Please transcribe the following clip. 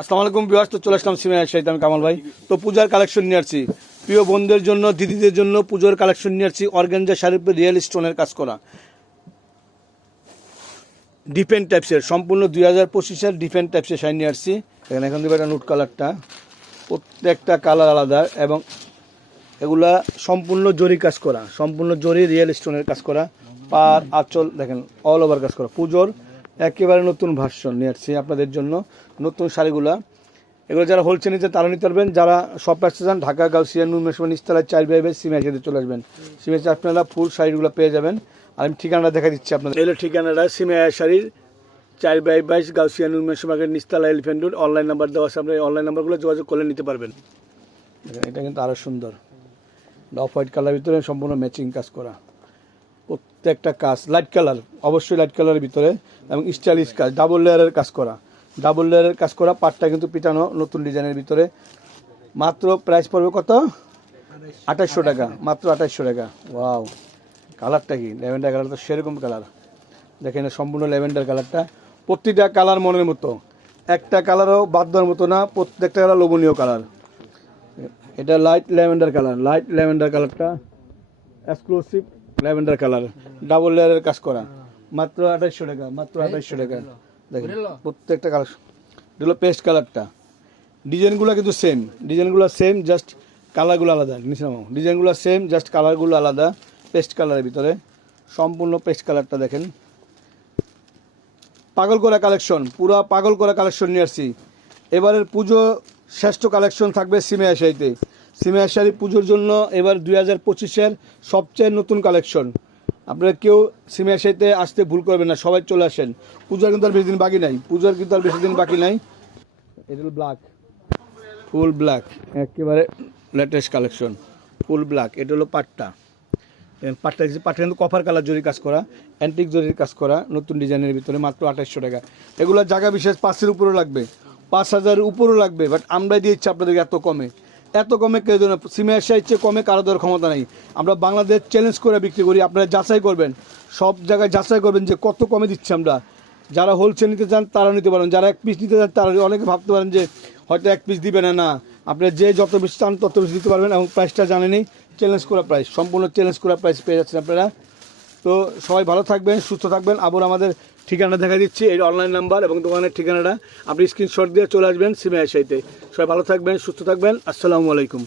আসসালামু আলাইকুম তো চলে আসলাম সিমে সাইতে আমি কামাল ভাই। তো পূজার কালেকশন নিয়ে আসছি। প্রিয় বোনদের জন্য, দিদিদের জন্য পুজোর কালেকশন নিয়ে আসছি অর্গানজা শাড়ির রিয়েল স্টোনের কাজ করা। ডিফেন্ট টাইপসের সম্পূর্ণ দুই হাজার পঁচিশের ডিফেন্ট টাইপসের শাড়ি নিয়ে আসছি। এখানে এখন দেবে একটা নুট কালারটা প্রত্যেকটা কালার আলাদা এবং এগুলা সম্পূর্ণ জরি কাজ করা। সম্পূর্ণ জরি রিয়েল স্টোনের কাজ করা। পার আঁচল, দেখেন অল ওভার কাজ করা। পুজোর একেবারে নতুন ভার্সন নিয়ে আসছি আপনাদের জন্য। নতুন শাড়িগুলা। এগুলো যারা হোলসেল নিতে তারা নিতে পারবেন। যারা সব আসতে চান ঢাকা গাউসিয়া নুন মেশমান ইস্তালায় চার বাইবে সিমে যেতে চলে আসবেন। সিমে আপনারা ফুল শাড়িগুলো পেয়ে যাবেন। আর আমি ঠিকানাটা দেখা দিচ্ছি আপনাদের। এলো ঠিকানাটা সিমে শাড়ির চার বাই বাইশ গাউসিয়া নুন মেশমার্কেট নিস্তালা এলিফেন্ট রোড অনলাইন নাম্বার দেওয়া আছে। আপনার অনলাইন নাম্বারগুলো যোগাযোগ করে নিতে পারবেন। এটা কিন্তু আরও সুন্দর। অফ হোয়াইট কালার ভিতরে সম্পূর্ণ ম্যাচিং কাজ করা। প্রত্যেকটা কাজ লাইট কালার অবশ্যই লাইট কালারের ভিতরে এবং স্টাইলিশ কাজ ডাবল লেয়ারের কাজ করা। ডাবল লেয়ারের কাজ করা, পাটটা কিন্তু পিটানো, নতুন ডিজাইনের ভিতরে। মাত্র প্রাইস পড়বে কত? আঠাশশো টাকা, মাত্র আঠাশশো টাকা। ওয়াও কালারটা কি? ল্যাভেন্ডার কালার তো সেরকম কালার দেখেন, সম্পূর্ণ ল্যাভেন্ডার কালারটা প্রতিটা কালার মনের মতো। একটা কালারও বাদ দেওয়ার মতো না, প্রত্যেকটা কালার লোভনীয় কালার এটা light lavender colour light lavender কালারটা এক্সক্লুসিভ ল্যাভেন্ডার কালার ডাবল লেয়ারের কাজ করা। মাত্র আঠাইশশো টাকা মাত্র আঠাইশশো টাকা। দেখেন প্রত্যেকটা কালার এগুলো পেস্ট কালারটা। ডিজাইনগুলো কিন্তু সেম ডিজাইনগুলো সেম জাস্ট কালারগুলো আলাদা নিচে নামাও। ডিজাইনগুলো সেম জাস্ট কালারগুলো আলাদা পেস্ট কালারের ভিতরে। সম্পূর্ণ পেস্ট কালারটা দেখেন। পাগল করা কালেকশন পুরো পাগল করা কালেকশন নিয়ে আসছি। এবারের পুজো শ্রেষ্ঠ কালেকশন থাকবে সিমে আশাইতে সিমে আশারি পুজোর জন্য এবার দুই হাজার পঁচিশের সবচেয়ে নতুন কালেকশন আপনারা কেউ সিমে আশাইতে আসতে ভুল করবেন না, সবাই চলে আসেন। পূজার কিন্তু আর বেশি দিন বাকি নাই, পূজার কিন্তু আর বেশি দিন বাকি নাই। এটা হলো ব্ল্যাক ফুল ব্ল্যাক একেবারে লেটেস্ট কালেকশন ফুল ব্ল্যাক এটা হলো পাট্টা। পাটটা পাটটা কিন্তু কপার কালার জরি কাজ করা অ্যান্টিক জরির কাজ করা, নতুন ডিজাইনের ভিতরে মাত্র আঠাশশো টাকা। এগুলো জায়গা বিশেষ পাঁচের উপরেও লাগবে, পাঁচ হাজারের উপরেও লাগবে বাট আমরা দিয়েছি আপনাদেরকে এত কমে। এত কমে কেউ দেবে না। সিমে আসার ইচ্ছে কমে কারও দেওয়ার ক্ষমতা নেই। আমরা বাংলাদেশ চ্যালেঞ্জ করে বিক্রি করি। আপনারা যাচাই করবেন। সব জায়গায় যাচাই করবেন যে কত কমে দিচ্ছি আমরা। যারা হোলসেল নিতে চান তারা নিতে পারেন। যারা এক পিস নিতে চান, তারা অনেকে ভাবতে পারেন যে হয়তো এক পিস দিবে না না। আপনারা যে যত বেশি চান, তত বেশি দিতে পারবেন এবং প্রাইসটা জানেনি চ্যালেঞ্জ করা প্রাইস সম্পূর্ণ চ্যালেঞ্জ করা প্রাইস পেয়ে যাচ্ছেন আপনারা। তো সবাই ভালো থাকবেন, সুস্থ থাকবেন। আবার আমাদের ঠিকানা দেখা দিচ্ছি, এই অনলাইন নাম্বার এবং দোকানের ঠিকানাটা। আপনি স্ক্রিনশট দিয়ে চলে আসবেন সিমে আসাইতে সবাই ভালো থাকবেন, সুস্থ থাকবেন। আসসালামু আলাইকুম।